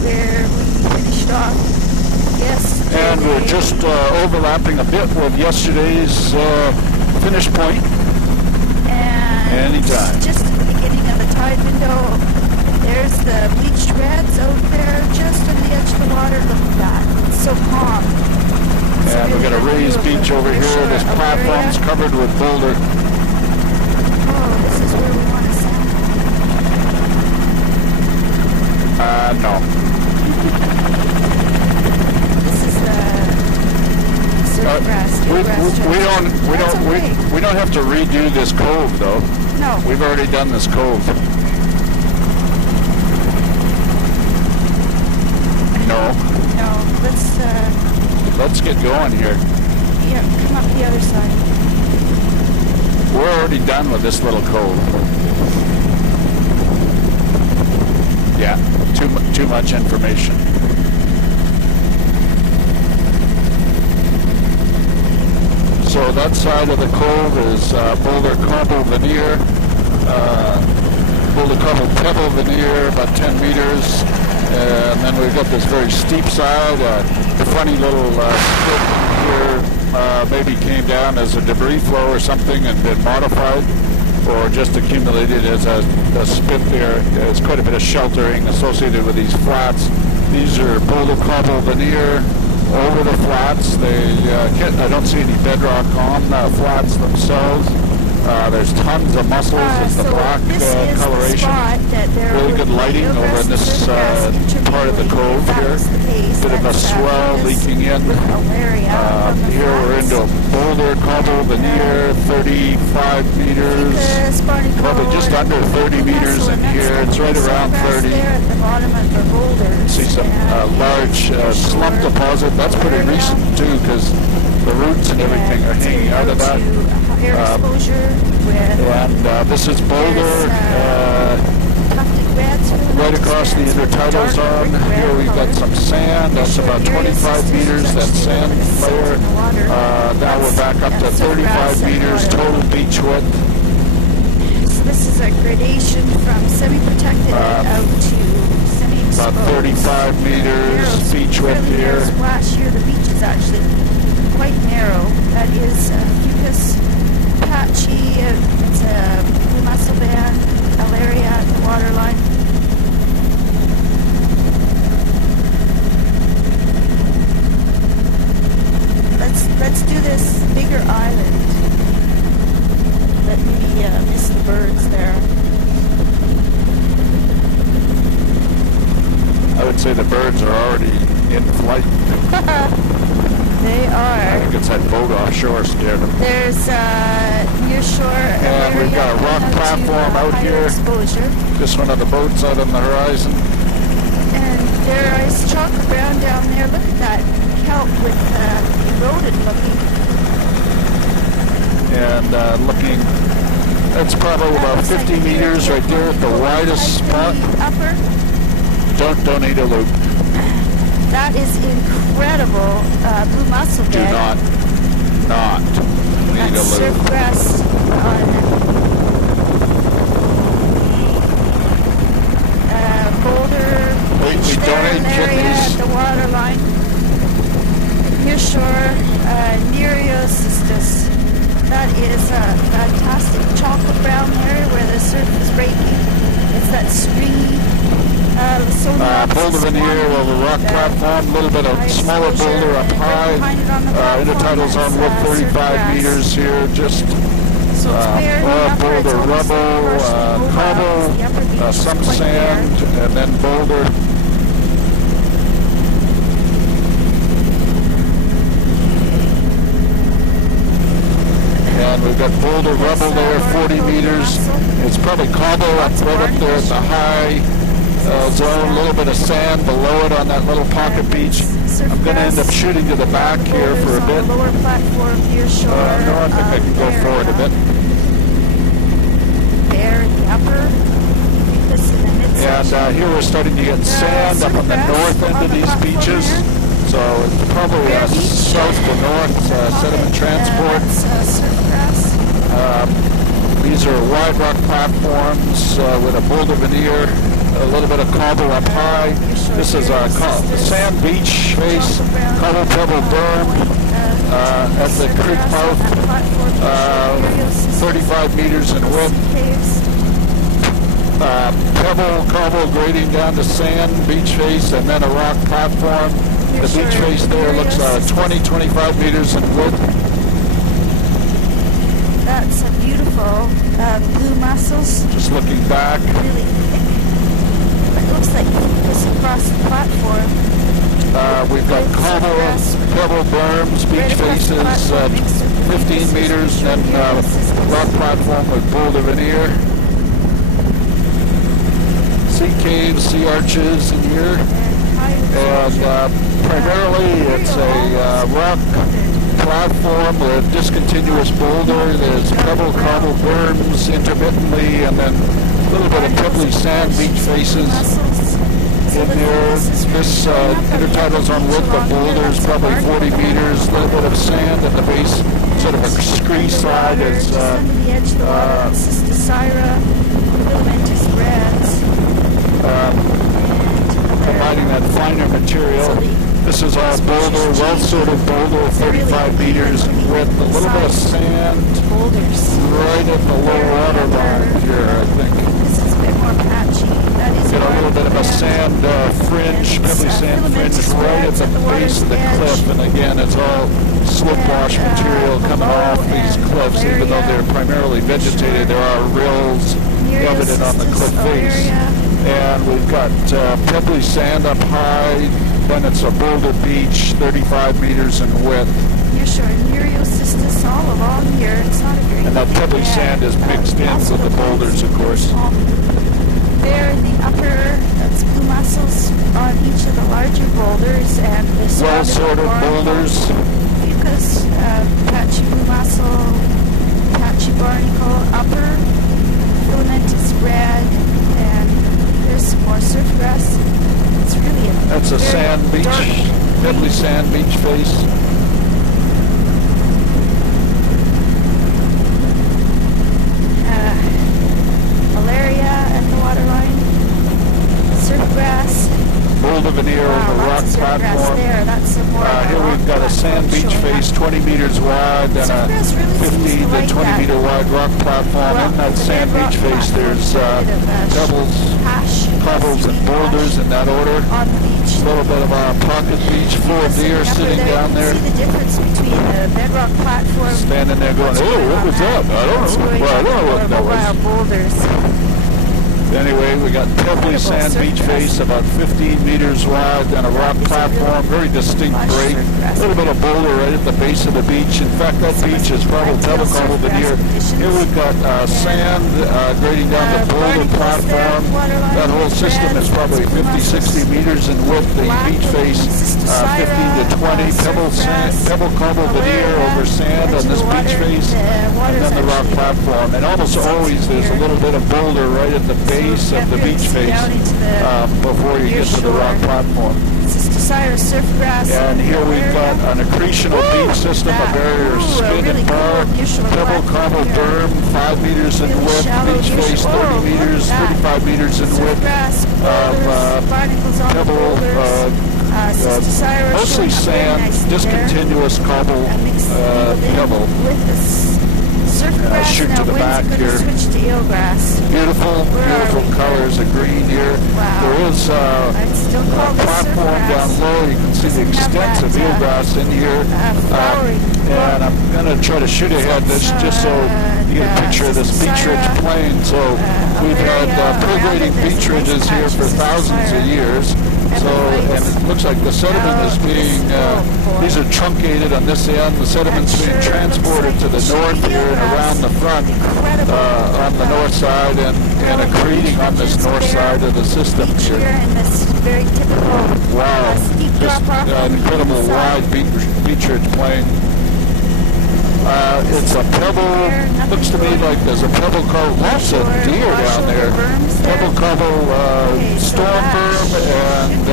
where we finished off yesterday. And we're just overlapping a bit with yesterday's finish point. And anytime. Just at the beginning of the tide window, there's the bleached reds out there just on the edge of the water. Look at that. It's so calm. And we've got a raised beach over here. This platform's covered with boulder. Oh, this is where we want to sand. No. This is the surf grass. We don't have to redo this cove though. No. We've already done this cove. No. No. Let's get going here. Yeah, come up the other side. We're already done with this little cove. Yeah, too much information. So that side of the cove is boulder cobble veneer, boulder cobble pebble veneer, about 10 meters. And then we've got this very steep side, the funny little spit here maybe came down as a debris flow or something and been modified, or just accumulated as a spit there. There's quite a bit of sheltering associated with these flats. These are boulder cobble veneer over the flats. I don't see any bedrock on the flats themselves. There's tons of mussels as the black coloration. Really good lighting over in this part of the cove here. Bit of a swell leaking in. Here we're into a boulder cobble veneer, 35 meters, probably just under 30 meters in here. It's right around 30. See some large slump deposit. That's pretty recent too, because the roots and everything are hanging out of that. And this is boulder right across the intertidal zone. Here we've got some sand. That's about 25 meters, that sand layer. Now we're back up to 35 meters total beach width. So this is a gradation from semi-protected out to semi-exposed. About 35 meters beach width here. Last year the beach is actually quite narrow. That is Fucus patchy. It's a blue mussel band, Alaria at the waterline. Let's do this bigger island. Let me miss the birds there. I would say the birds are already in flight. They are. I think it's that boat offshore scared them. There's near shore. And we've got a rock platform out here. Exposure. Just one of the boats out on the horizon. And there is chocolate brown down there. Look at that kelp with eroded looking. And looking, that's probably about 50 meters right there at the widest spot. Don't eat a loop. That is incredible blue mussel bed. Do not eat a loop. Surf grass boulder beach there in the area at the waterline. Near shore, Nereocystis. That is a fantastic chocolate brown area where the surf is breaking. It's that stringy boulder veneer over rock platform, a little bit of smaller boulder up high. Intertidal zone with 35 meters here, just boulder rubble, cobble, some sand, and then boulder. And we've got boulder rubble there, 40 meters. It's probably cobble right up there at the high zone, a little bit of sand below it on that little pocket beach. I'm going to end up shooting to the back here for a bit. Lower platform near shore. No, I think I can go forward a bit. There in the upper. And here we're starting to get sand up on the north end of these beaches. So it's probably south to north sediment transport. These are wide rock platforms with a boulder veneer a little bit of cobble up high. This is a sand beach face, cobble pebble berm at the creek mouth, 35 meters in width. Pebble cobble grading down to sand beach face, and then a rock platform. The beach face there looks 20-25 meters in width. That's a beautiful blue mussels. Just looking back. Really thick. It looks like this across the platform. We've got cobble, pebble berms, beach faces, 15 meters, and then rock platform with boulder veneer. Sea caves, sea arches in here. And primarily it's a rock platform with discontinuous boulder. There's pebble cobble berms intermittently, and then a little bit of pebbly sand beach faces in there. This intertidal on width of boulders, probably 40 meters, a little bit of sand at the base, sort of a scree side. It's providing that finer material. This is our boulder, well-sorted boulder, 35 meters in width, a little bit of sand right at the low water line here, I think. This is a bit more patchy. Get a little bit of a sand fringe, pebbly sand fringe right at the base of the cliff, and again, it's all slip wash material coming off these cliffs. Even though they're primarily vegetated, there are rills evident on the cliff face. And we've got pebbly sand up high, then it's a boulder beach, 35 meters in width. You're showing Nereocystis all along here. It's not a great and that pebbly sand is mixed in with the boulders, of course. There in the upper, that's blue mussels on each of the larger boulders, and the well-sorted boulders. Fucus, patchy blue mussel, patchy barnacle, upper, filamentous red, and there's some more surf grass. It's really that's a sand beach, pebbly sand beach face. Malaria at the waterline, surf grass. Boulder veneer over rock platform. There. That's some more here we've got a sand beach face, 20 meters wide, and a 15 to 20 meter wide rock platform. In that sand beach face, there's pebbles, cobbles, and boulders in that order. A little bit of a pocket beach, full of deer sitting down there. See the difference between the bedrock platform. Standing there going, oh, what was that? I don't know. Well, I don't know what that was. Boulders. Anyway, we got pebbly sand beach face, about 15 meters wide, and a rock platform, very distinct break. A little bit of boulder right at the base of the beach. In fact, that beach is probably pebble cobble veneer. Here we've got sand grading down the boulder platform. That whole system is probably 50, 60 meters in width. The beach face, 15 to 20. Pebble cobble veneer over sand on this beach face, and then the rock platform. And almost always there's a little bit of boulder right at the base of the beach face before you get to the rock platform. And here we've got an accretional beach system, a barrier spin and bar, pebble cobble berm, 5 meters in width, beach face 30 meters, 35 meters in width of pebble, mostly sand, discontinuous cobble pebble. Shoot to the back here. Beautiful colors of green here. Wow. There is a platform down low. You can see the extensive eelgrass in here. And I'm going to try to shoot ahead this just so you get a picture of this beach-ridge plain. So we've had pergrading beach ridges here for thousands of years. And it looks like the sediment is being, these are truncated on this end. The sediment's being transported to the north here and around the front on the north side and accreting on this north side of the system here. Wow, just an incredible wide beach ridge plain. It's a pebble, looks to me like there's a pebble cobble, lots of deer down there. Pebble cobble, storm berm and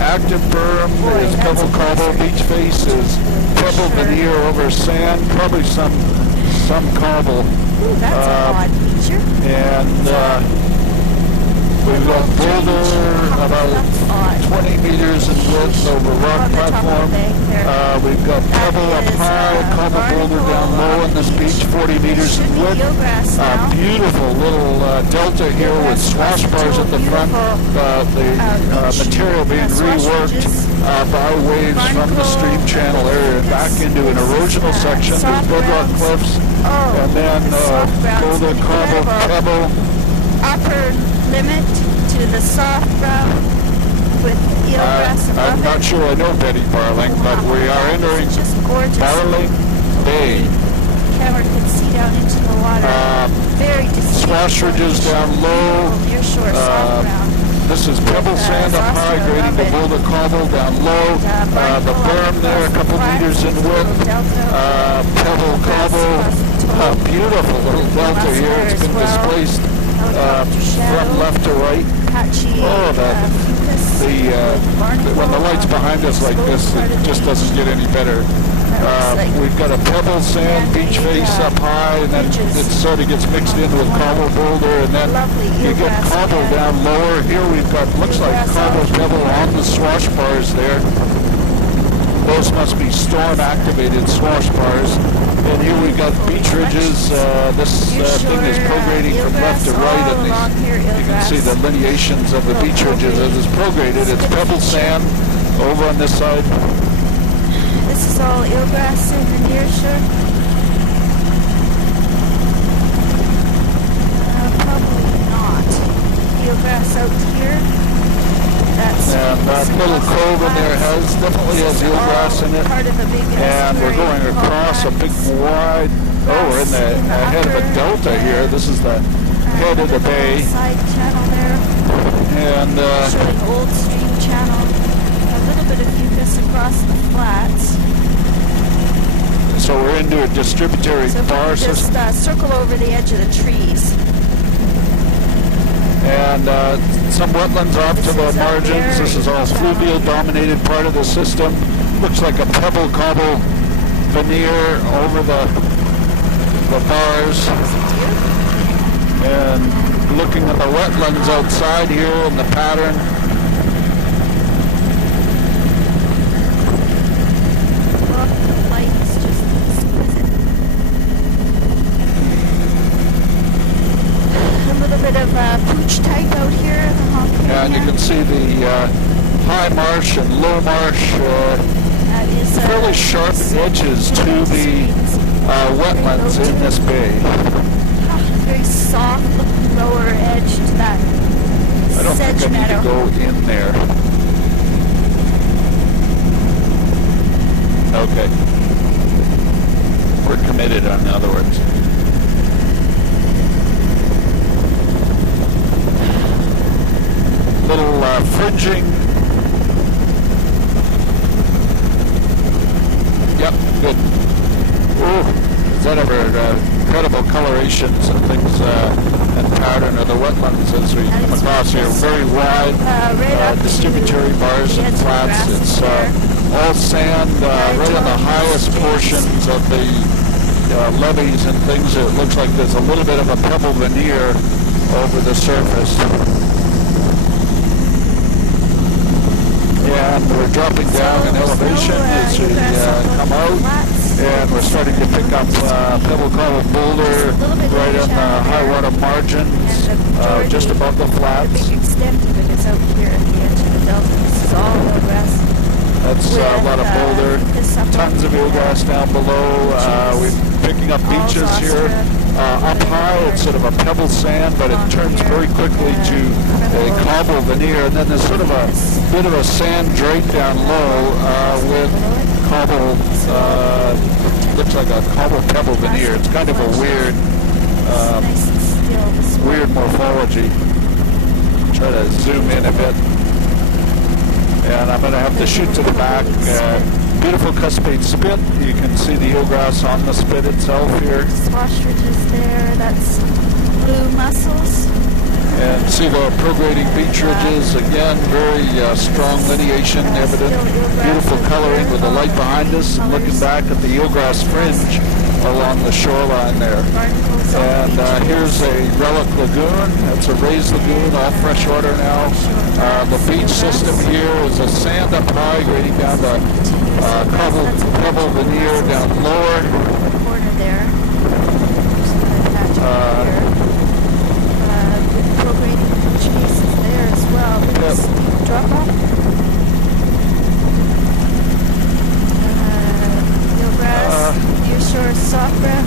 active berm is pebble cobble, beach face is pebble veneer over sand, probably some cobble. That's an odd feature. And We've got boulder about That's odd. 20 meters in width over rock On the top of the platform. bank there. We've got pebble up is, high, cobble boulder down low on this beach, 40 meters in width. Eelgrass now. Beautiful little delta here with swash bars at the front. The material being reworked by waves from the stream channel area back into an erosional section with bedrock cliffs, and then boulder, cobble, pebble. Upper limit to the soft ground with eelgrass above I'm not it. sure I know Betty Barling, but we are entering It's just gorgeous. Barling Bay. Camera can see down into the water. Very distinct. Swash ridges down low. Near shore soft ground. This is pebble sand up high, grading to boulder cobble down low. The berm there, a couple meters in width. Pebble cobble. Beautiful little delta here. It's been displaced from left to right. When the light's behind us like this, it just doesn't get any better. We've got a pebble sand beach face up high, and then it sort of gets mixed in with cobble boulder, and then you get cobble down lower. Here we've got, looks like cobble pebble on the swash bars there. Those must be storm-activated swash bars. And here we've got beach ridges. This thing is prograding from left to right, and you can see the lineations of the beach ridges as it's prograded. It's pebble sand over on this side. This is all eelgrass in the near shore. Probably not. Eelgrass out here. That little cove in there definitely has eelgrass in it. Part of a big And we're going across a big wide, we're in the head of a delta here. This is the head of the bay. Side channel there. And showing old stream channel. A little bit of mucus across the flats. So we're into a distributary bar system. Just circle over the edge of the trees. And some wetlands off to the margins. This is all fluvial dominated part of the system. Looks like a pebble cobble veneer over the bars. And looking at the wetlands outside here and the pattern. The light is just exquisite. A little bit of pooch type out here. And you can see the high marsh and low marsh, fairly sharp edges to the wetlands in this bay. Very soft looking lower edge to that I don't think I need to go in there. Okay. We're committed, in other words. Little fringing. Yep, good. Ooh, is that ever incredible colorations and things and pattern of the wetlands as we come across here. Very wide distributary bars and flats. It's all sand right on the highest portions of the levees and things. It looks like there's a little bit of a pebble veneer over the surface. And we're dropping down in elevation as we come out, and we're starting to pick up pebble cobble boulder right on the high water margins, just above the flats. The big extent of it is out here at the edge of the delta. This is all eelgrass. That's a lot of boulder, tons of eelgrass down below. We're picking up beaches here. Up high, it's sort of a pebble sand, but it turns very quickly to a cobble veneer, and then there's sort of a bit of a sand drape down low with cobble, looks like a cobble pebble veneer. It's kind of a weird morphology. Try to zoom in a bit. And I'm going to have to shoot to the back. Beautiful cuspate spit. You can see the eelgrass on the spit itself here. Swash ridges there. That's blue mussels. And see the prograding beach ridges. Again, very strong lineation evident. Beautiful coloring with the light behind us. And looking back at the eelgrass fringe along the shoreline there. Barnacles on And the beach. here's a relic lagoon. It's a raised lagoon, all freshwater now. The beach system here is a sand up high, grading down to pebble veneer down lower. Corner there. Good programming chases there as well. Little steep drop off. Eelgrass, near shore soft ground.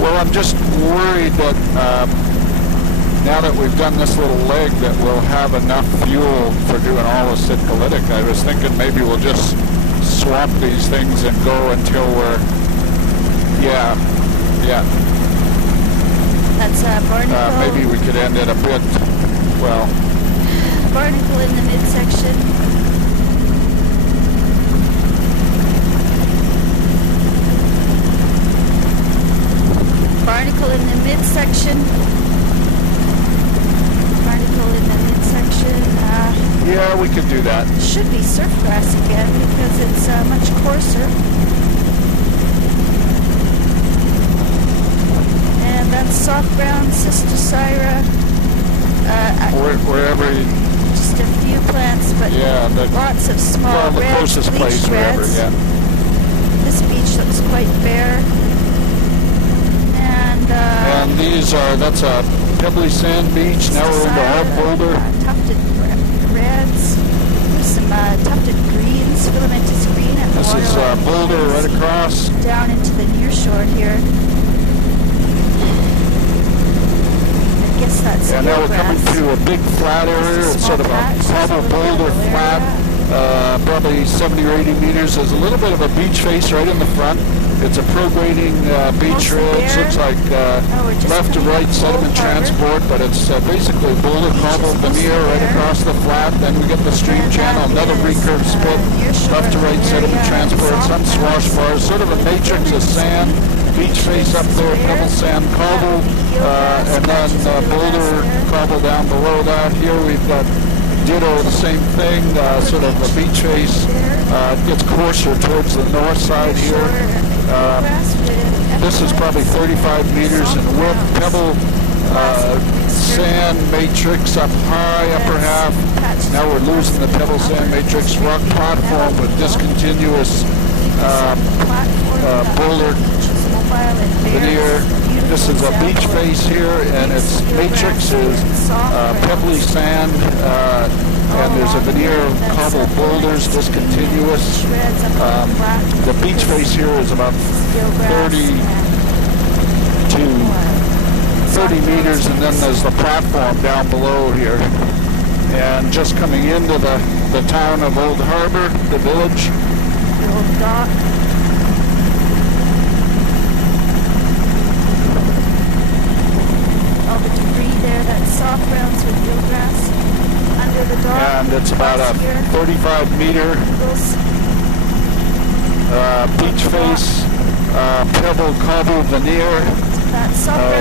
Well, I'm just worried that now that we've done this little leg that we'll have enough fuel for doing all of Sitkalytic. I was thinking maybe we'll just swap these things and go until we're, yeah. That's Barnacle. Maybe we could end it a bit, well. Barnacle in the midsection. Barnacle in the midsection. Barnacle in the midsection. Yeah, we could do that. Should be surf grass again because it's much coarser. And that's soft ground, Cystosira. Wherever you, just a few plants, but lots of small the red closest bleach place, wherever, reds. yeah. This beach looks quite bare. And these are, that's a pebbly sand beach. Now we're into all boulder. Tufted reds. There's some tufted greens, filamentous green at the This is waterline. boulder right across. Down into the near shore here. I guess that's And now we're coming eelgrass. to a big flat area. It's sort of a cobble boulder flat, probably 70 or 80 meters. There's a little bit of a beach face right in the front. It's a pro-grading beach ridge. Looks like left to right sediment transport, but it's basically boulder cobble veneer right across the flat. Then we get the stream channel, another recurve spit, left to right sediment transport, some swash bars, sort of a matrix of sand. Beach face up there, pebble sand, cobble, and then boulder cobble down below that. Here we've got ditto, the same thing, sort of a beach face. It gets coarser towards the north side here. This is probably 35 meters in width. Pebble sand matrix up high, upper half. Now we're losing the pebble sand matrix. Rock platform with discontinuous boulder veneer. This is a beach face here, and its matrix is pebbly sand, and there's a veneer of cobble boulders, discontinuous. The beach face here is about 30 meters, and then there's the platform down below here. And just coming into the town of Old Harbor, the village. The old dock. All the debris there, that's soft grounds with eelgrass under the dock. And it's about a 35-meter beach face, pebble cobble veneer. You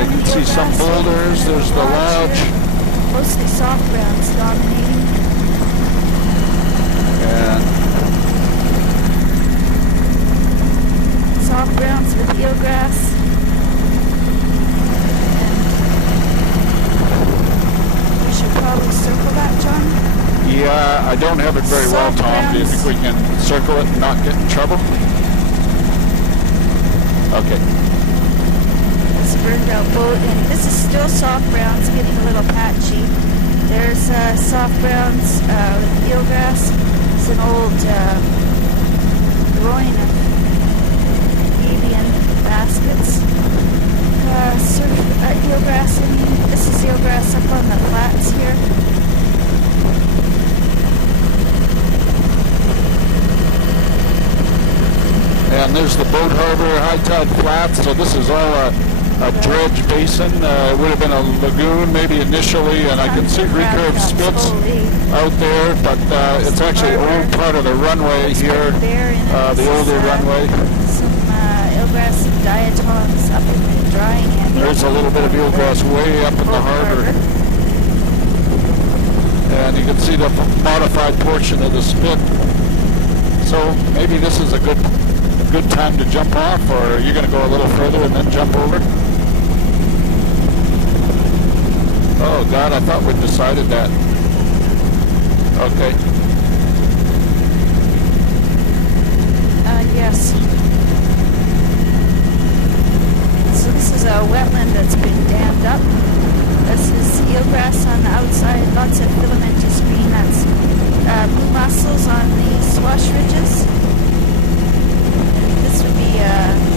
can see some boulders. There's the lodge. Mostly soft grounds dominating. And soft grounds with eelgrass. Probably circle that, John? Yeah, I don't have it very well, Tom. Do you think we can circle it and not get in trouble? Okay. It's a burned out boat, and this is still soft grounds, getting a little patchy. There's soft grounds with eelgrass. It's an old groin of avian baskets. Eelgrass, this is eelgrass up on the flats here. And there's the Boat Harbor High Tide Flats. So this is all a dredge basin. It would have been a lagoon maybe initially, and I can see recurve spits out there, but it's actually an old part of the runway here, the older runway. Eelgrass and diatoms up in the drying area. There's a little bit of eelgrass way up in the harbor. And you can see the modified portion of the spit. So maybe this is a good good time to jump off, or are you going to go a little further and then jump over? Oh God, I thought we'd decided that. Okay. Yes. So this is a wetland that's been dammed up. This is eelgrass on the outside, lots of filamentous green. That's blue mussels on the swash ridges. This would be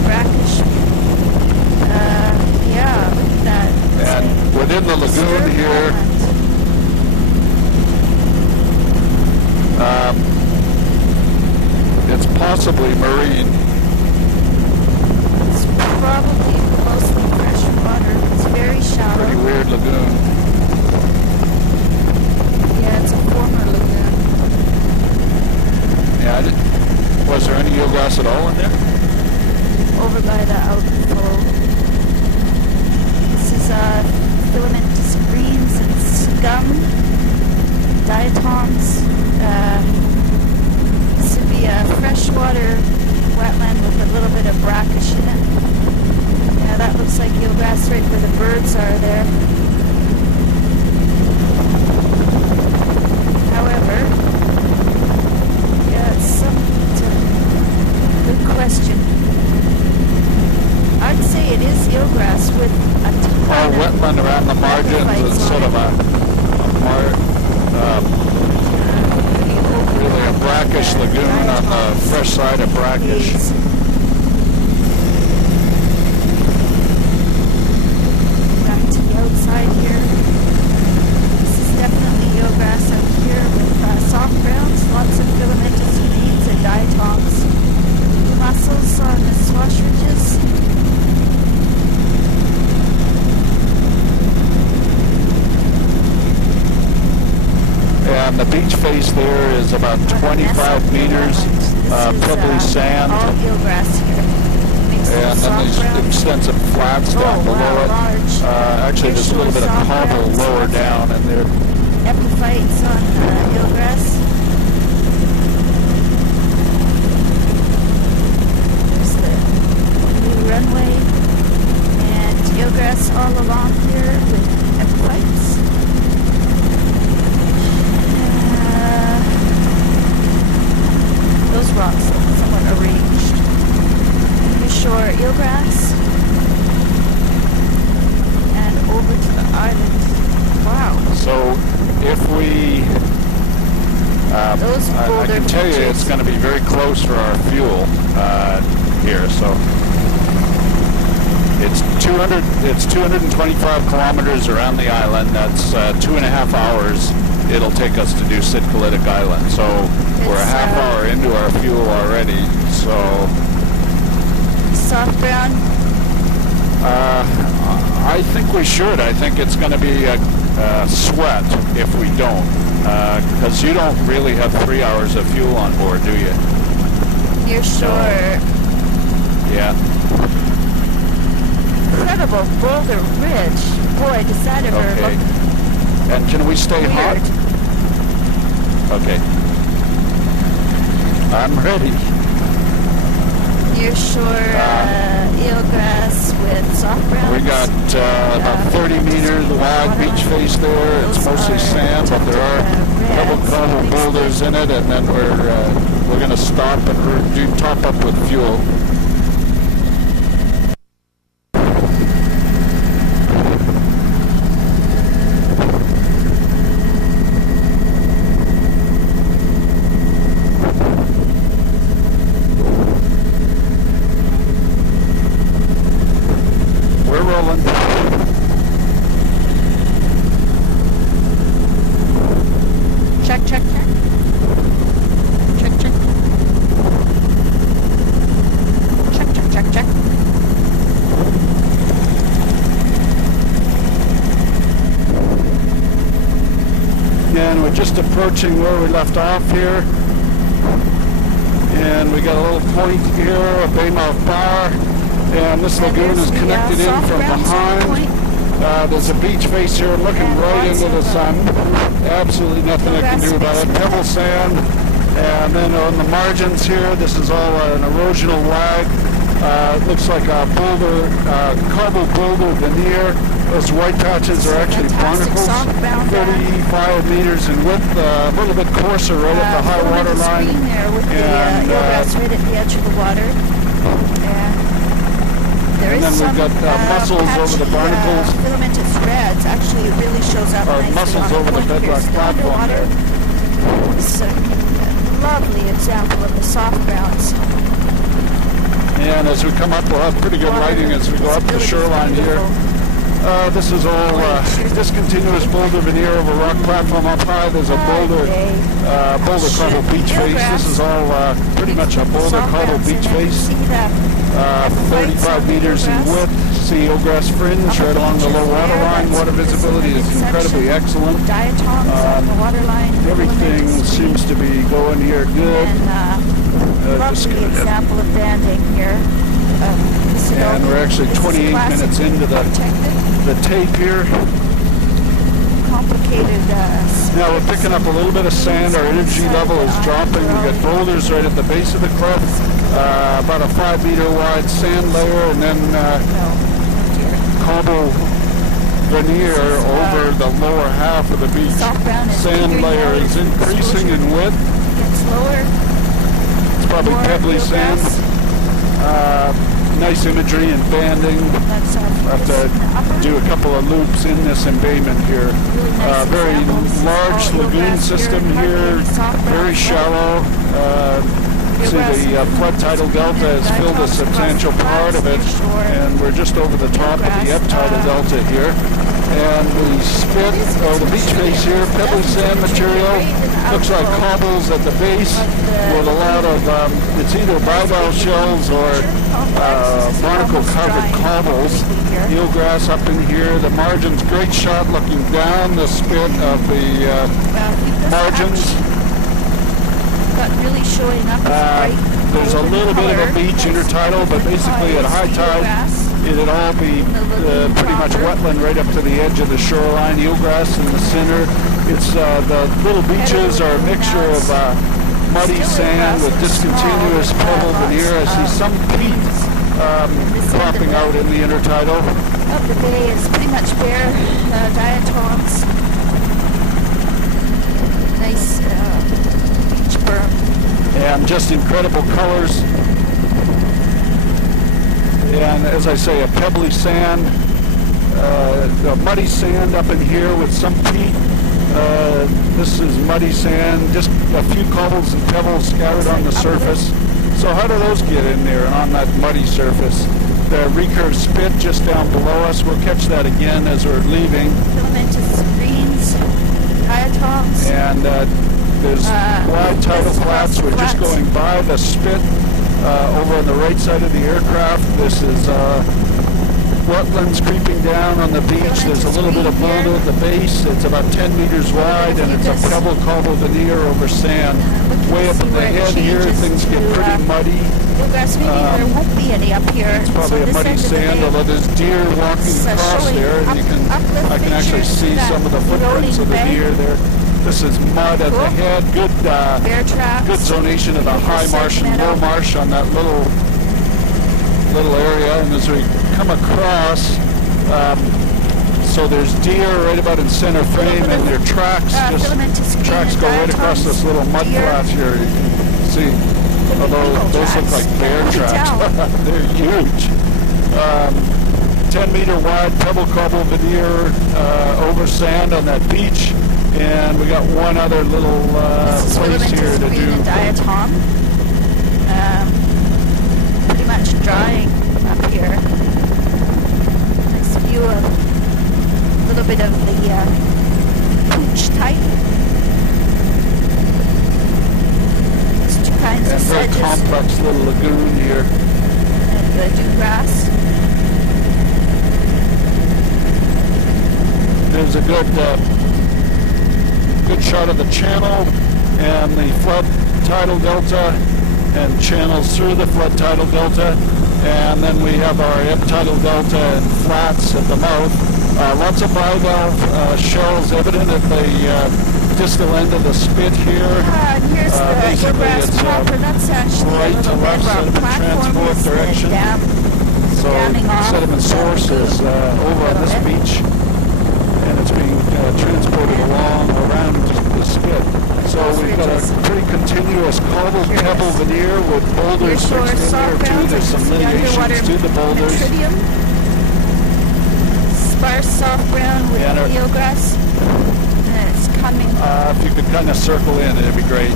brackish. Yeah, look at that. And within the lagoon here, it's possibly marine. It's probably mostly fresh water. It's very shallow. Pretty weird lagoon. Yeah, it's a former lagoon. Yeah, was there any eelgrass at all in there? Over by the outflow. This is filamentous greens and scum, diatoms. This would be a freshwater wetland with a little bit of brackish in it. Yeah, that looks like eelgrass right where the birds are there. However, yeah, it's a good question. I'd say it is eelgrass with a ton of wetland around the margins and sort of really a brackish lagoon on the fresh side of brackish. Back to the outside here. This is definitely eelgrass out here with soft browns, lots of filamentous greens and diatoms. Mussels on the swash ridges. And the beach face there is about 25 meters, pebbly sand. All eelgrass here. And then these extensive flats down below it. Actually, there's a little bit of cobble lower down in there. Epiphytes on eelgrass. There's the new runway. And eelgrass all along here with epiphytes. Those rocks look somewhat arranged. Shore eelgrass. And over to the island. Wow. So if we, I can tell you it's going to be very close for our fuel here. So it's 225 kilometers around the island. That's 2.5 hours it'll take us to do Sitkaliltik Island. So we're a half hour into our fuel already. So soft brown? I think we should. I think it's going to be a sweat if we don't. Because you don't really have 3 hours of fuel on board, do you? You're sure? Yeah. Incredible Boulder Ridge. Boy, does that ever look And can we stay weird. hot? Okay. I'm ready. You're sure eelgrass with soft brown? We got about 30 meters wide beach face there. It's mostly sand, but there are double boulders in it, and then we're going to stop and top up with fuel. Check, check, check. Check, check. Check, check, check, check. And we're just approaching where we left off here. And we got a little point here, a Baymouth Bar. And this lagoon is connected in from behind. There's a beach face here looking right into the sun. Absolutely nothing I can do about it. Pebble sand. And then on the margins here, this is all an erosional lag. It looks like a boulder, cobble boulder veneer. Those white patches are actually barnacles, 35 meters in width, a little bit coarser right at the high water line. There with And the eelgrass right at the edge of the water. There and is then we've got mussels over the barnacles. Filamentous reds. Actually, it really shows up nicely mussels on over the bedrock platform there. It's a lovely example of the soft browns. And as we come up, we'll have pretty good lighting as we go up the shoreline here. This is all discontinuous boulder veneer over rock platform up high. There's a boulder cobble beach face. This is all pretty much a boulder cobble beach face. 35 meters in width. See eelgrass fringe right along the low water line. Water visibility is incredibly excellent. Everything seems to be going here good. Lovely example of banding here. And we're actually 28 minutes into the tape here. Complicated. Now we're picking up a little bit of sand. Our energy level is dropping. We got boulders right at the base of the cliff. About a 5 meter wide sand layer, and then cobble veneer over the lower half of the beach. Sand layer is increasing in width. Gets lower. It's probably pebbly sand. Nice imagery and banding. I have to do a couple of loops in this embayment here. Very large lagoon system here, very shallow. See the flood tidal delta has filled a substantial part of it, and we're just over the top of the ebb tidal delta here. And the spit, or the beach face here, pebbly sand material, looks like cobbles at the base with a lot of, it's either bivalve shells or barnacle-covered cobbles. Eelgrass up in here. The margins, great shot looking down the spit of the margins. Really showing up there's a little bit of a beach intertidal, but basically at high tide it'd all be pretty much wetland right up to the edge of the shoreline. Eelgrass in the center. It's the little beaches are a mixture of muddy sand with discontinuous pebble veneer. I see some peat cropping out in the intertidal. Of the bay is pretty much bare diatoms. Nice beach berm. And just incredible colors. And as I say, a pebbly sand, a muddy sand up in here with some peat. This is muddy sand, just a few cobbles and pebbles scattered on the surface. So how do those get in there on that muddy surface? The recurve spit just down below us. We'll catch that again as we're leaving. Filamentous greens, diatoms. And there's wide tidal flats. We're just going by the spit over on the right side of the aircraft. This is wetlands creeping down on the beach. There's a little bit of boulder at the base. It's about 10 meters wide, and it's a pebble cobble veneer over sand. Way up at the head here, things get pretty muddy. There won't be any up here. It's probably a muddy sand, although there's deer walking across there, and I can actually see some of the footprints of the deer there. This is mud at the head. Good zonation of the high marsh and low marsh on that little area. And as we come across, so there's deer right about in center frame, and their tracks go right across this little mud flat here. You can see, although those look like bear tracks. They're huge. 10 meter wide pebble cobble veneer over sand on that beach. And we got one other little place here to do. Diatom. Pretty much drying up here. Nice view of a little bit of the pooch type. There's two kinds of sedges. Very complex little lagoon here. And the dewgrass. There's a good shot of the channel and the flood tidal delta and channels through the flood tidal delta, and then we have our ebb tidal delta and flats at the mouth. Lots of bivalve shells evident at the distal end of the spit here. And here's the Basically, eelgrass it's proper. That's actually right a to little bit left of our sediment platform transport is the direction. dam So damming off sediment source the is over on this little bit. beach, and it's being transported along around the spit. So we've got a pretty continuous cobble pebble veneer with boulders Nearshore mixed in there soft too. grounds, There's some the underwater lineations to the boulders. Metridium. Sparse soft ground with Yeah, and eelgrass. And it's coming. If you could kind of circle in, it'd be great.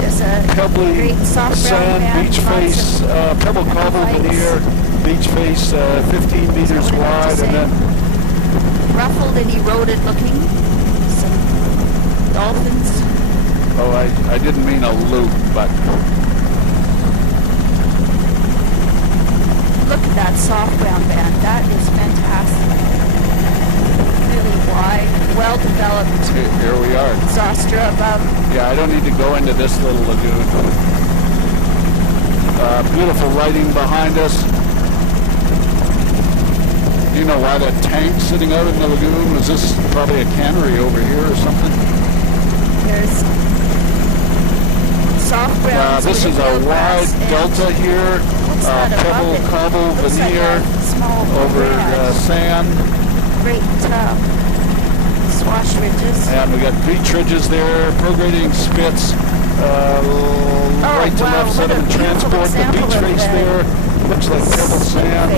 There's a Pebbly great soft ground sand, band, beach lots face, of pebble cobble lights. veneer, beach face 15 meters what I meant to wide, say. and then ruffled and eroded looking. Some dolphins. oh, I didn't mean a loop, but Look at that soft ground band. That is fantastic. Really wide, well developed. here we are. Zostra above. Yeah, I don't need to go into this little lagoon. Beautiful lighting behind us. Do you know why that tank's sitting out in the lagoon? Was this probably a cannery over here or something? There's soft ground. This is a wide delta here. Pebble cobble veneer over sand. Great swash ridges. And we got beach ridges there, prograding spits, right to left sediment transport. The beach face there looks like pebble sand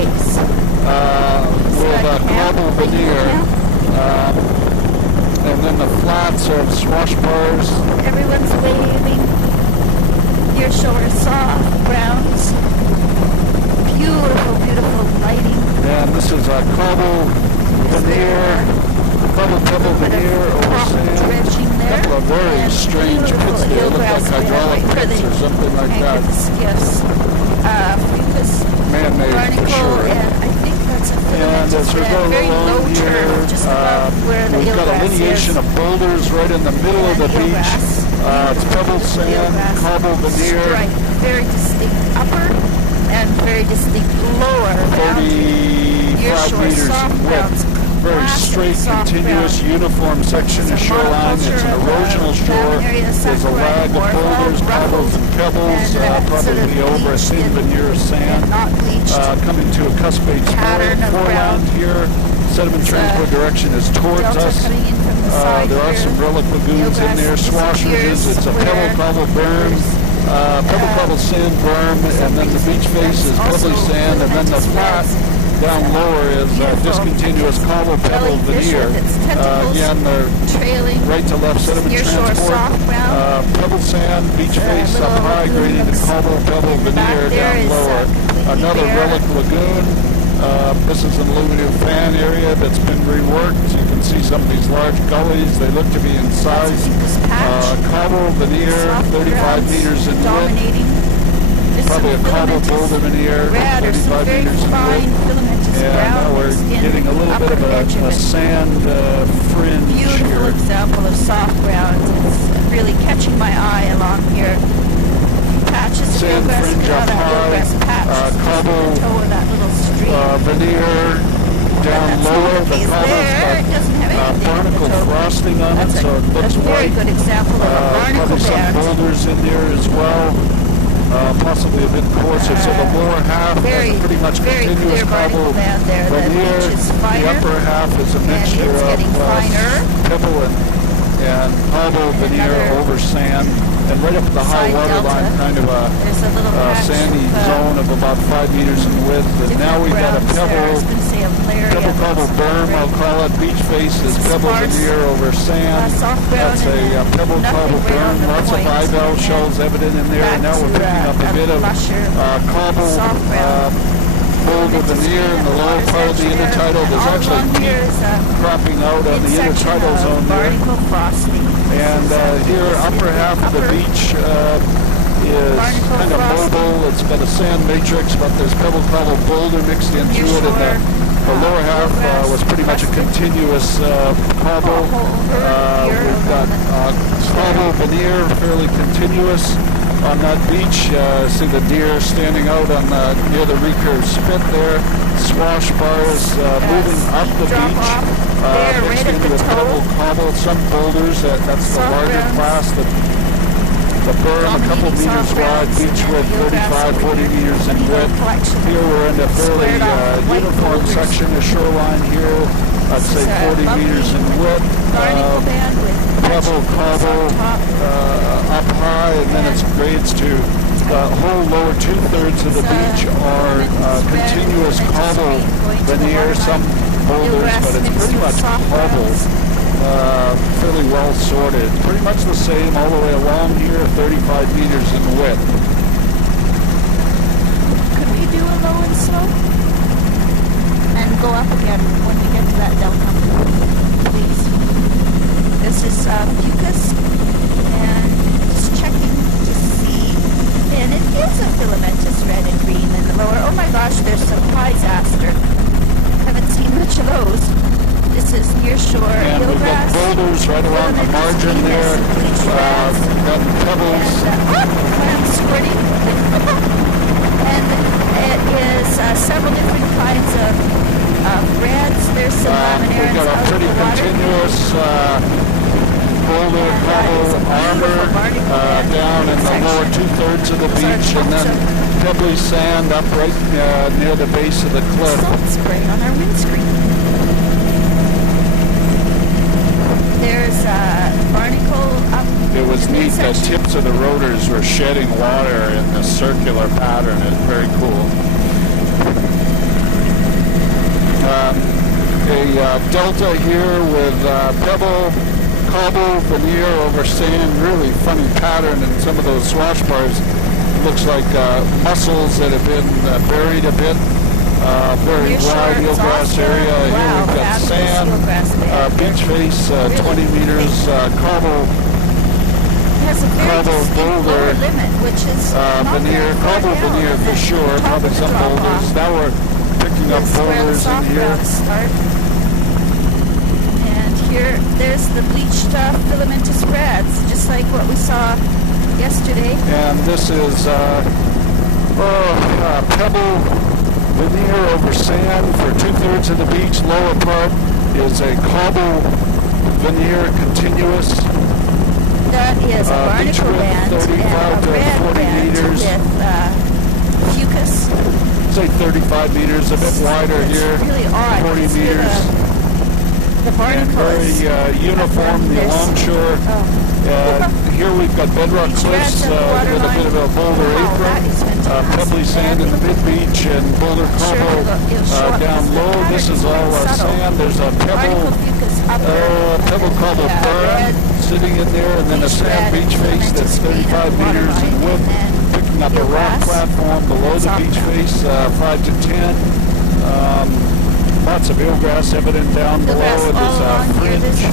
with a cobble veneer. And then the flats of swash bars. Everyone's waving. Your shore soft grounds. Beautiful, beautiful lighting. And this is a cobble veneer, cobble pebble veneer over sand. Dredging A there. couple of very And strange pits there, look like hydraulic pits or something like that. Skiffs. Fucus, Man-made for barnacle, sure. and I think that's a And filamentous as we're bed, going very low along turn, here, just above where the we've got a eelgrass lineation is. of boulders right in the middle of the beach. Eelgrass. It's pebble sand, Eelgrass. cobble veneer, Right, very distinct upper and very distinct lower boundary. 45 Nearshore meters soft in grounds, width. Very classic straight, soft continuous, ground. uniform section of It's a shoreline. It's monoculture an of erosional shore. area, There's a saccharide, lag of morpho, boulders, ruffled, cobbles, and pebbles, and, probably sort of over a bleached thin and- veneer of sand. and not bleached. Coming to a cuspate Pattern of foreland ground. here. Sediment It's a transport direction is towards Delta us. coming in from the side There are here. some relic lagoons in Eelgrass there, swash ridges. disappears It's a where pebble cobble berm, pebble cobble sand berm, and then the beach face is pebbly sand, and then the flat down lower is discontinuous cobble pebble veneer. Again, they're trailing right to left sediment nearshore transport. soft ground. Pebble sand, beach face up little high, lagoon gradient looks- cobble pebble in the back veneer there down is, lower. completely Another bare. relic lagoon. This is an aluminum fan area that's been reworked. You can see some of these large gullies. They look to be in size. This patch. Cobble veneer, Soft 35 grounds meters in width. dominating. There's Probably a some cobble filamentous boulder veneer, red or some 35 very meters in fine width. filamentous And brown now we're in getting a little bit of upper edge a it. sand fringe Beautiful here. example of soft ground. It's really catching my eye along here. Patches of Sand eelgrass, fringe look at up that high, eelgrass patch. Just cobble, the toe of that little stream. Veneer down That's lower. not the The case cobble's there. It doesn't have got anything. barnacle It's a- frosting on it, That's so it a looks very white. good example of a barnacle Probably some band. boulders in there as well. Possibly a bit coarser. So the lower half Very, has pretty much very continuous clear barnacle cobble band there. The veneer. beach is The finer. upper half is a mixture it's getting of finer. pebble and cobble veneer another over sand. And right up at the high side water delta. line, kind of a There's a little patch sandy of, zone of about 5 meters in width. And now we've got a different browns there. I was pebble going to say a layer pebble of cobble berm, I'll call it. Beach face is pebble Sparse, veneer over sand. soft brown That's and a pebble nothing cobble right on berm. the Lots of point. bivalve And shells evident in there. back And now we're to, picking up a bit of lusher, cobble soft brown. boulder veneer in the lower part of the intertidal. There's actually peat cropping out on the intertidal zone there. Barnacle frosting. And here, upper half of the beach is Barnacle kind of frosting. mobile. It's got a sand matrix, but there's pebble cobble boulder mixed in through it. And the lower half was pretty much a continuous cobble. We've got cobble veneer, fairly continuous. on that beach. See the deer standing out on near the recurve spit there. Swash bars moving up the beach. Mixed in with pebble cobble, some boulders. That's the larger class. The berm, a couple meters wide, beach width 35, 40 meters in width. Here we're in a fairly uniform section of shoreline here. I'd say 40 meters in width. Pebble, cobble, up high, and then it grades to the whole lower two-thirds of the beach are continuous cobble veneer, some boulders, but it's pretty much cobble. Fairly well sorted. Pretty much the same all the way along here, 35 meters in width. Could we do a low and slow? And go up again when we get to that delta, please. This is Fucus, and just checking to see. And it is a filamentous red and green in the lower. Oh my gosh, there's some Plysaster. Haven't seen much of those. This is near shore and we've got boulders right along the margin there. We've got pebbles. I'm squirting. And it is several different kinds of reds. There's some laminaires. We've got a pretty continuous boulder, cobble, armor down in the lower two-thirds of the beach, and then pebbly sand up right near the base of the cliff. Salt spray on our windscreen. There's a barnacle up. It was neat. The tips of the rotors were shedding water in this circular pattern. It's very cool. A delta here with pebble, cobble, veneer over sand. Really funny pattern, and some of those swash bars looks like mussels that have been buried a bit. Very wide eelgrass area. Here we've got sand, beach face, 20 meters, cobble, boulder, veneer, cobble veneer for sure, probably some boulders. Now we're picking up boulders in here. And here, there's the bleached filamentous reds, just like what we saw yesterday. And this is pebble veneer over sand for two-thirds of the beach. Lower part is a cobble veneer continuous. That is a barnacle band 35 to 40 meters. With Fucus. Say 35 meters, a bit wider here. Really odd. 40 meters. The barnacle and very uniform, the longshore. Here we've got bedrock cliffs with a bit of a boulder apron, pebbly sand in the mid-beach, and boulder cobble down low. This is all sand. There's a pebble cobble berm sitting in there, and then a sand beach face that's 35 meters in width, picking up a rock platform below the beach face, 5 to 10. Lots of eelgrass evident down below. There's a fringe.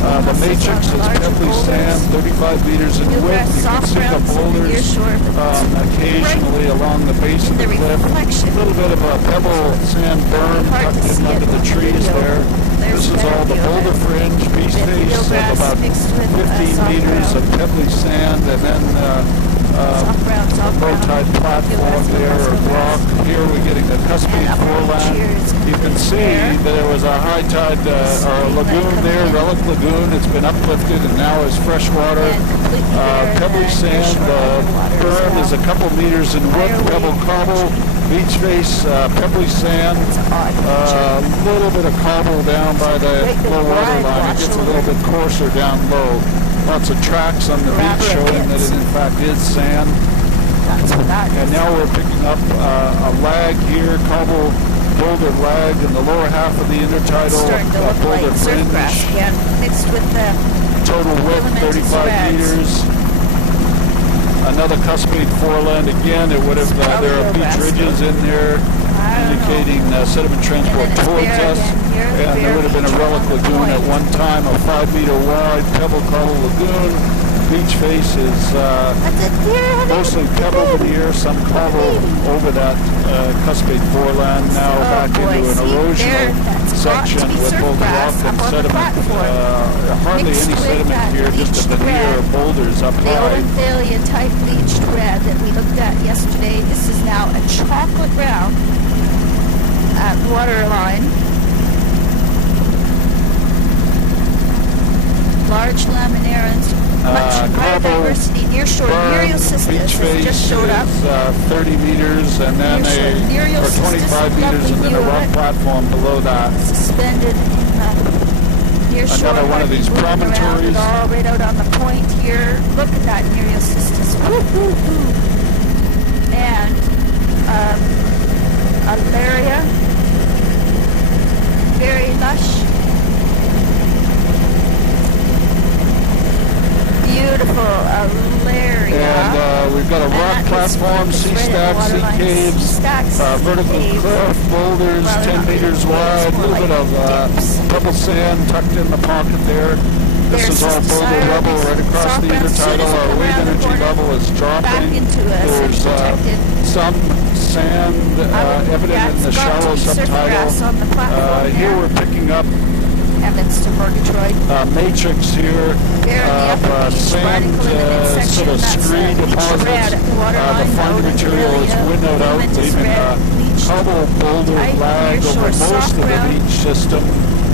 The matrix is pebbly sand, 35 meters in width. You can see the boulders occasionally along the base of the cliff. A little bit of a pebble sand berm tucked in under the trees there. This is all the boulder fringe, beach face of about 15 meters of pebbly sand, and then low tide platform there of rock. Here we're getting the cuspate foreland. You can see that there was a high tide or a lagoon there, Relic Lagoon. It's been uplifted and now is fresh water. Pebbly sand, berm is a couple meters in width, pebble cobble, beach face, pebbly sand, a little bit of cobble down by the low water line. It gets a little bit coarser down low. Lots of tracks on the beach showing that it in fact is sand. And now we're picking up a lag here, cobble boulder lag in the lower half of the intertidal boulder fringe. Mixed with the total width 35 meters. Another cuspate foreland again. It would have there are beach ridges in there indicating sediment transport towards us. And there would have been a relic lagoon at one time, a 5-meter wide pebble cobble lagoon. Beach face is mostly pebble veneer, some cobble over that cuspate foreland. Now back into an erosional section with both rock and sediment. hardly mixed any with sediment that here, just a bleached veneer red. of boulders up The high. Olenthalia type bleached red that we looked at yesterday. This is now a chocolate brown at waterline. Large laminarans, much higher diversity. Nearshore Nereocystis has just showed up. 30 meters and then or 25 meters and then a rock platform below that. Suspended in the nearshore. Another one of these promontories. All right out on the point here. Look at that Nereocystis. And Alaria. Very lush. Beautiful Alaria. And we've got a rock platform, sea stacks, sea caves, vertical cliff, boulders, 10 meters wide, a little bit of pebble sand tucked in the pocket there. This is all boulder level right across the intertidal. Our wave energy level is dropping. There's some sand evident in the shallow subtidal. Here we're picking up matrix here of sand sort of screen deposits. The fine material is winnowed out, leaving a cobble boulder lag over most of the beach system.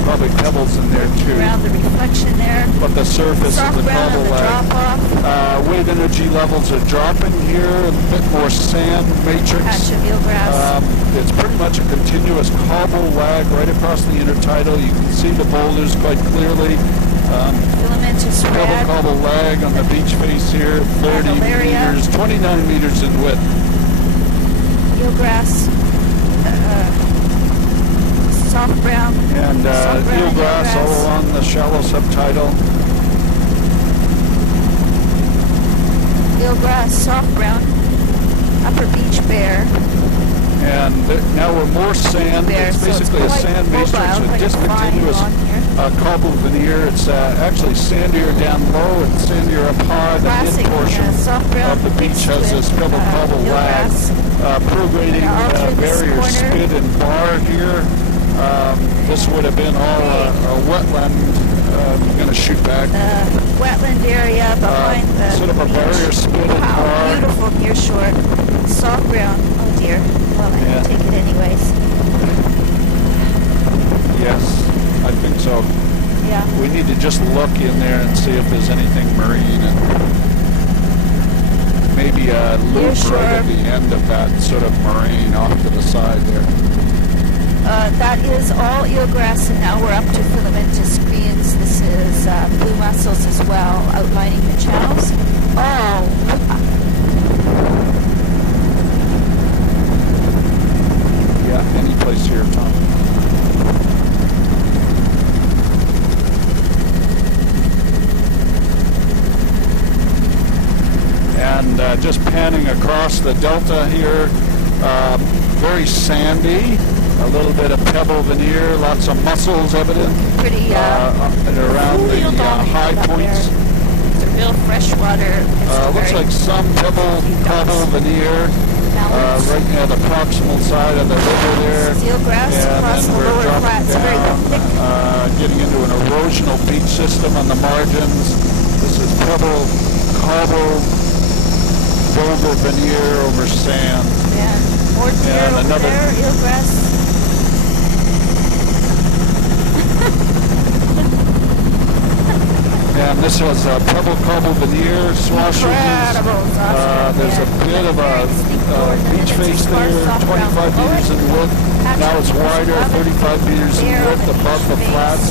Probably pebbles in there too. Around the reflection there. But the surface of the cobble lag. Wave energy levels are dropping here. A bit more sand matrix. Patch of eelgrass. It's pretty much a continuous cobble lag right across the intertidal. You can see the boulders quite clearly. Filamentous red. Cobble lag on the beach face here. 30 meters, 29 meters in width. Eelgrass. Soft brown. And eelgrass all along the shallow subtidal. Eelgrass, soft brown. Upper beach bare. And now we're more sand. It's basically a sand matrix with discontinuous cobble veneer. It's actually sandier down low and sandier up high. The mid portion of the beach has this pebble cobble lag. Prograding barrier skid and bar here. This would have been all a wetland. I'm going to shoot back. Wetland area behind the sort of a barrier skid and bar. Beautiful nearshore. Soft brown. Oh dear. Well, I can take it anyways. Yes, I think so. Yeah. We need to just look in there and see if there's anything marine and maybe a loop right at the end of that sort of moraine off to the side there. That is all eelgrass, and now we're up to filamentous greens. This is blue mussels as well, outlining the channels. Yeah, any place here, Tom. And just panning across the delta here, very sandy. A little bit of pebble veneer, lots of mussels evident. Pretty and around the high points. It's a real freshwater. Looks like some pebble cobble veneer right near the proximal side of the river there. Eelgrass across the lower flats, very thick. Getting into an erosional beach system on the margins. This is pebble cobble boulder veneer over sand. And more deer over there, eelgrass. And this was a pebble cobble veneer, swashers. There's a bit of a beach face there, 25 meters in width. Now it's wider, 35 meters in width above the flats.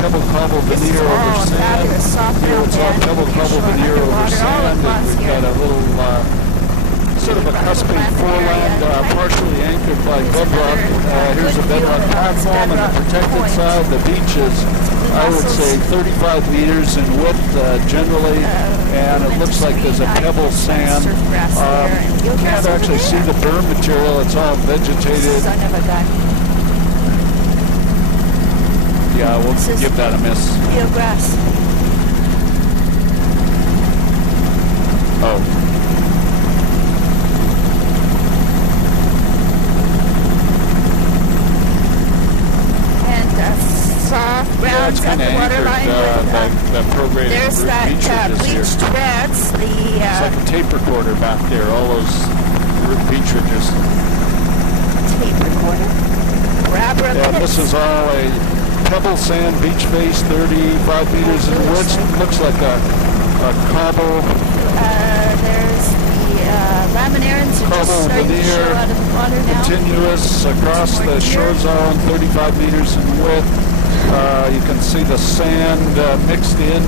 Pebble cobble veneer over sand. Here it's all pebble cobble veneer over sand. And we've got a little sort of a cusping foreland, partially anchored by bedrock. Here's a bedrock platform on the protected side. The beach is, I would say, 35 meters in width generally, and it looks like there's a pebble sand. You can't actually see the berm material. It's all vegetated. Yeah, we'll give that a miss. Eelgrass. Oh. Soft grounds at the waterline. That program. There's that bleached reds. It's like a tape recorder back there. All those beach ridges. Tape recorder. And this is all a pebble sand beach face, 35 meters in width. Looks like a cobble. There's the laminarans are just starting to show out of the water now. Continuous across the shore zone, 35 meters in width. You can see the sand mixed in.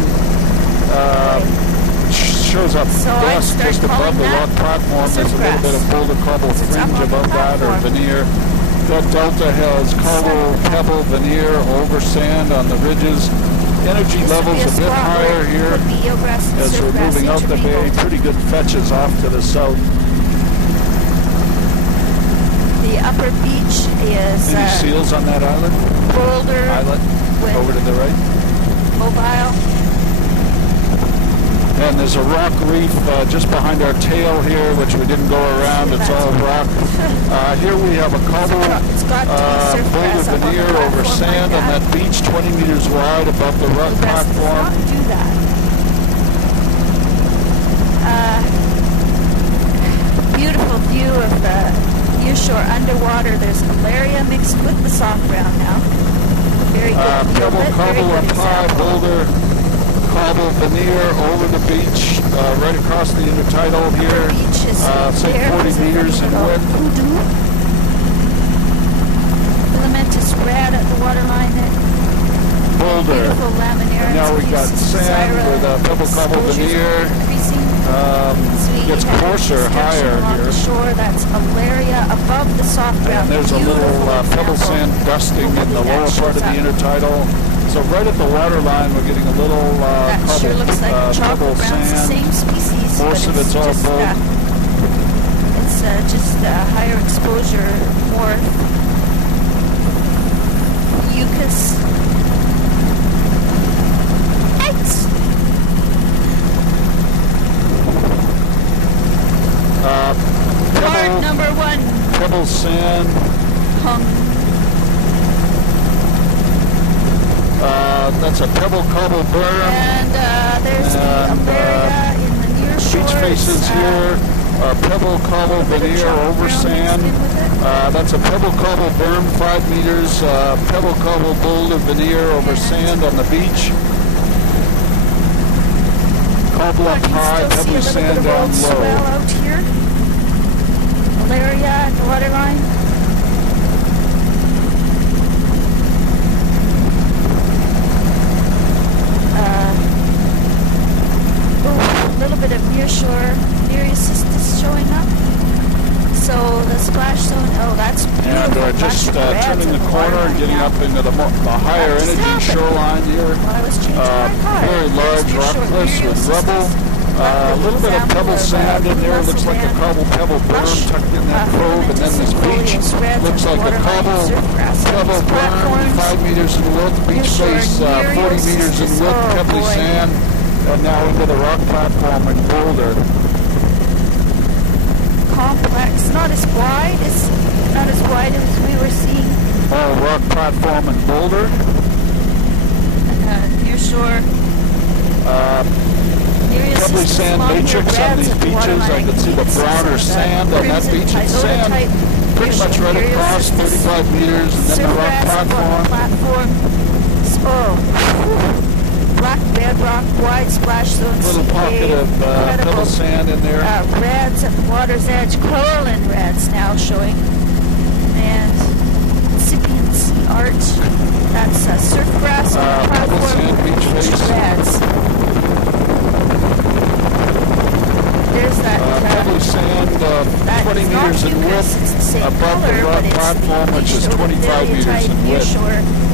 Shows up best just above the rock platform. There's a little bit of boulder cobble fringe above that, or veneer. That delta has cobble, pebble, veneer over sand on the ridges. Energy levels a bit higher here as we're moving out the bay. Pretty good fetches off to the south. The upper beach is any seals on that island? Boulder islet over to the right. Mobile. And there's a rock reef just behind our tail here, which we didn't go around. It's all rock. Here we have a cobble boulder veneer over sand on that beach, 20 meters wide above the rock platform. Do that. Beautiful view of the nearshore underwater. There's malaria mixed with the soft ground now. Very good. Pebble, cobble up high, boulder, cobble, veneer over the beach, right across the intertidal here, say 40 meters in width. Filamentous red at the waterline there. Boulder. Beautiful laminaire. Now we got sand with a pebble, cobble, veneer. Gets coarser, higher here. The shore, that's malaria above the soft ground. And there's a little pebble sand dusting in the lower part of the intertidal. So right at the water line, we're getting a little cobble, sure looks like pebble sand. Same species, most of it's all bold. It's just higher exposure, more mucus. Part number 1. Pebble sand. That's a pebble cobble berm. And there's the malaria in the near shore. Beach faces here are pebble cobble veneer over sand. That's a pebble cobble berm, 5 meters. Pebble cobble boulder veneer over sand on the beach. Cobble up high, pebbly sand down low. Out here. Malaria at the waterline. A little bit of nearshore Nereus showing up. So the splash zone, that's beautiful. And we're just turning the corner and getting up into the higher energy shoreline here. Very large rock cliffs with rubble. A little bit of pebble sand in there. Looks like a cobble pebble berm tucked in that cove. And then this beach looks like a cobble pebble berm, 5 meters in width. Beach face, 40 meters in width, pebbly sand. And now into the rock platform in Boulder. Complex, not as wide as we were seeing. Oh, rock platform in Boulder. Near shore. Pebbly sand matrix on these beaches. I can see the browner sand on that beach. It's sand pretty much right across 35 meters, and then the rock platform. Oh. Black bedrock, wide splash zones. Little pocket of pebble sand in there. Reds at the water's edge, coralline reds now showing. And incipients, art. That's surf grass on the pebble platform. Sand, beach face. Reds. There's that pebbly sand, 20 meters in width above the rock platform, which is 25 meters in width.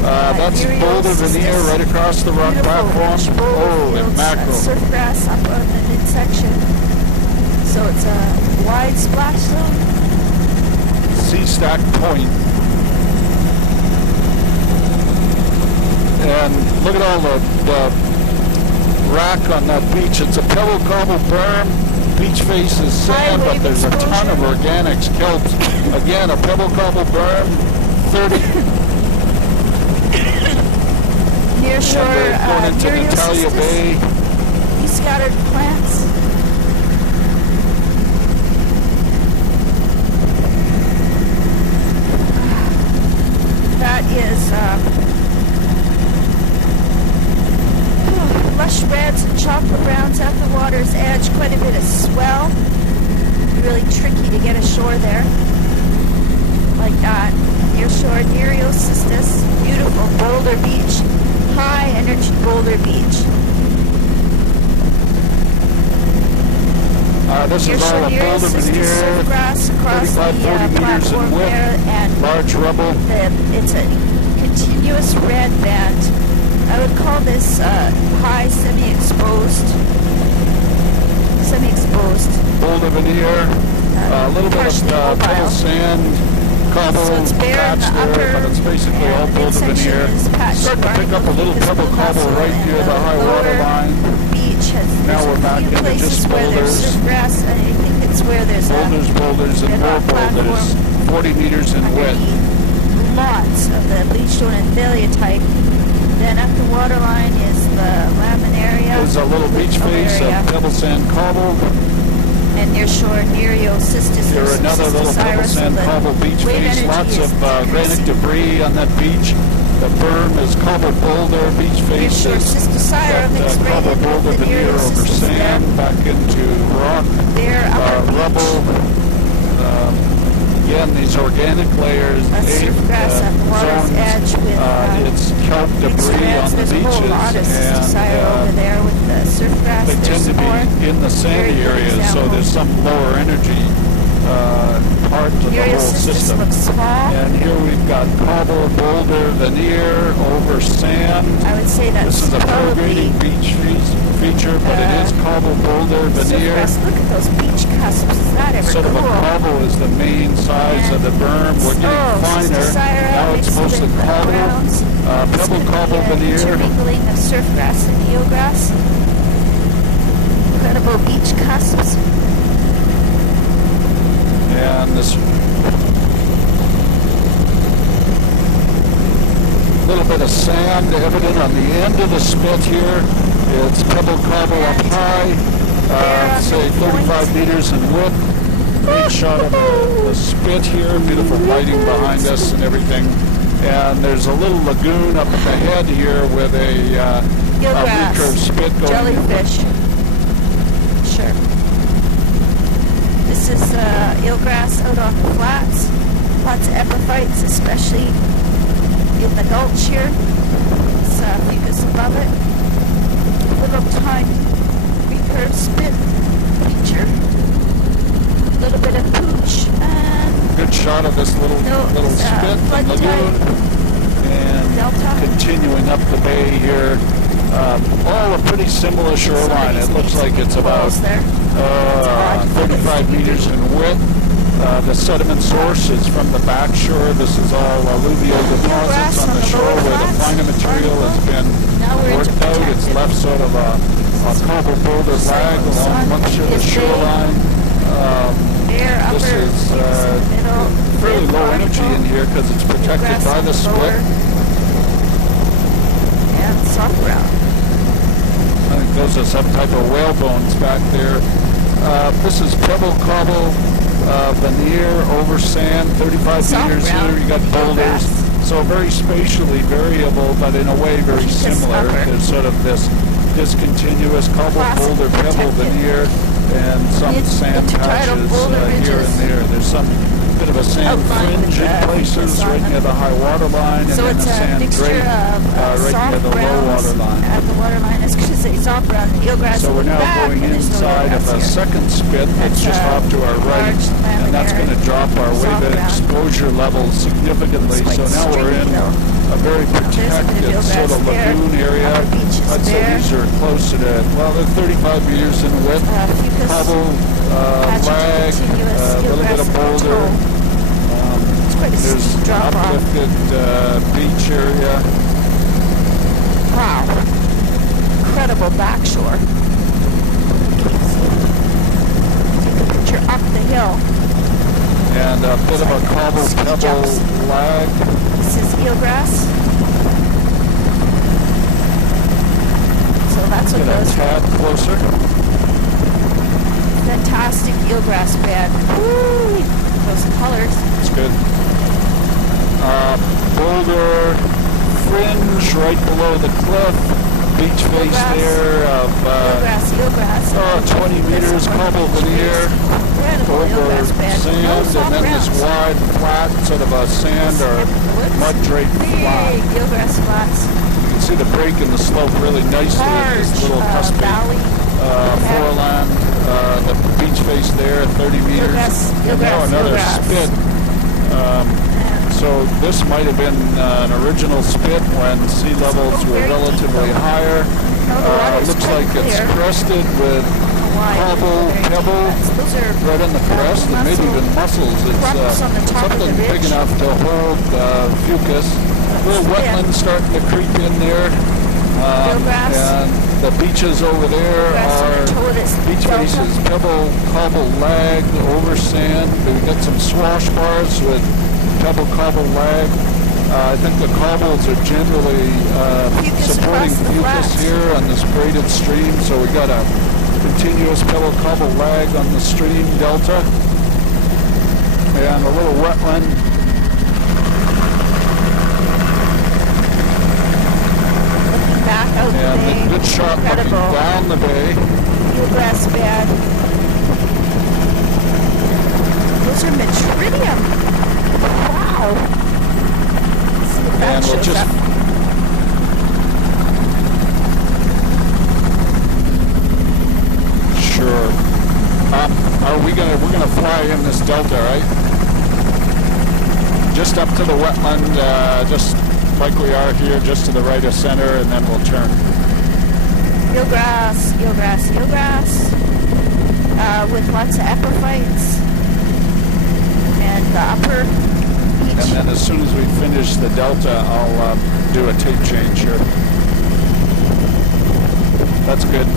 That's boulder veneer right across the rock platform. Oh, and mackerel. Surf grass up on the midsection. So it's a wide splash zone. Sea Stack Point. And look at all the rock on that beach. It's a pebble cobble berm. Beach face is sand, but there's a ton of organics, kelps. Again, a pebble cobble berm, 30 near shore Going into Natalia Bay. You scattered plants. That is lush reds and chocolate browns at the water's edge. Quite a bit of swell. Really tricky to get ashore there. Like that. Near shore, Nereocystis. Beautiful Boulder Beach. High energy Boulder Beach. This is all a boulder veneer, 35-40 meters in width, and large rubble. It's a continuous red band. I would call this high semi-exposed. Boulder veneer, a little bit of pebble sand, cobble, so it's bare in the upper, but it's basically all boulder veneer. Starting to pick up a little pebble cobble right near the high water line. Now we're back into just boulders. Grass, I think it's where there's boulders, and more boulders, 40 meters in width. Lots of the leachstone and thalia type. Then up the waterline is the laminaria. There's a little beach face of pebble sand cobble. And near shore, Nereocystis. Here another little pebble sand cobble beach face. Lots of granite debris on that beach. The berm is cobble boulder beach faces. Near shore, Cystocera mixed right cobble boulder veneer over sand, back into rock, rubble. Again, these organic layers, surfgrass at the water's edge with it's kelp debris on the beaches, over there with the surfgrass. They tend to be in the sandy areas, so there's some lower energy part to the whole system. And here we've got cobble boulder veneer over sand. I would say that's this is a prograding beach feature, but it is cobble boulder veneer. Look at those beach cusps. Is that ever sort cool? of a cobble is the main size of the berm. We're getting finer. Now it's mostly cobble, pebble cobble veneer. Intermingling of surfgrass and eelgrass. Incredible beach cusps. And this little bit of sand evident on the end of the spit here. It's pebble cobble up high, say 35 meters in width. Great shot of the spit here, beautiful lighting behind us and everything. And there's a little lagoon up at the head here with a recurve spit going. Jellyfish. Sure. This is eelgrass out on the flats. Lots of epiphytes, especially in the gulch here. It's fucus above it. Little tiny recurve spit feature. A little bit of pooch and good shot of this little spit and lagoon. And Delta. Continuing up the bay here. All a pretty similar shoreline. It looks like it's about 35 meters in width. The sediment source is from the back shore. This is all alluvial deposits on the shore where the finer material has been worked out. It's left sort of a cobble boulder lag along much of the shoreline. This is fairly low energy in here because it's protected by the split. And soft ground. I think those are some type of whale bones back there. This is pebble cobble veneer over sand, 35 meters here. You got boulders. So very spatially variable, but in a way very similar. There's sort of this discontinuous cobble boulder pebble veneer and some sand patches here and there. There's some bit of a sand fringe in places right near the high water line, and then a sand drape right near the low water line. At the water line, it's because it's soft brown. Eelgrass. So we're now going inside of a second spit that's just off to our right, and that's going to drop our wave exposure level significantly. So now we're in a very protected sort of lagoon area. I'd say these are closer to, well, they're 35 meters in width. Cobble, lag, a little bit of boulder. There's an uplifted beach area. Wow. Incredible back shore. Take a picture up the hill. And a bit of a cobble pebble lag. This is eelgrass. it get a does. tad closer. Fantastic eelgrass bed. Woo! Those colors. It's good. Boulder fringe right below the cliff. Beach face Eelgrass. there of Eelgrass. 20 meters cobble veneer Incredible over eelgrass bed. sand, No soft and then this grounds. wide flat sort of a sand or mud draped flat. Big eelgrass flats. You can see the break in the slope really nicely in Large this little cuspy valley. foreland. The beach face there, 30 meters. And now another spit. So this might have been an original spit when sea levels were relatively higher. Looks like it's crested with cobble, pebble, right on the crest, and maybe even mussels. It's something big enough to hold fucus. A little wetland starting to creep in there. And the beaches over there are beach faces, pebble, cobble, lag, over sand. We've got some swash bars with pebble, cobble, lag. I think the cobbles are generally supporting fucus here on this braided stream, so we got a continuous pebble, cobble, lag on the stream delta, and a little wetland. Back out the And bay. a good shot looking down the bay. Eelgrass bed. Those are metridium. Wow. Let's see if that And we'll shows just up. sure. We're gonna fly in this delta, right? Just up to the wetland, just like we are here, just to the right of center, and then we'll turn. Eelgrass, eelgrass, eelgrass. With lots of epiphytes. And the upper beach. And then as soon as we finish the delta, I'll do a tape change here. That's good.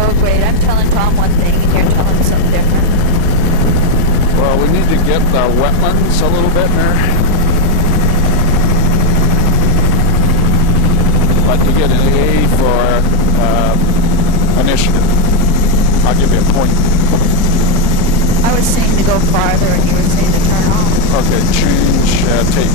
Oh great, I'm telling Tom one thing and you're telling him something different. Well, we need to get the wetlands a little bit there. But you get an A for initiative. I'll give you a point. I was saying to go farther and you were saying to turn off. Okay, change tape.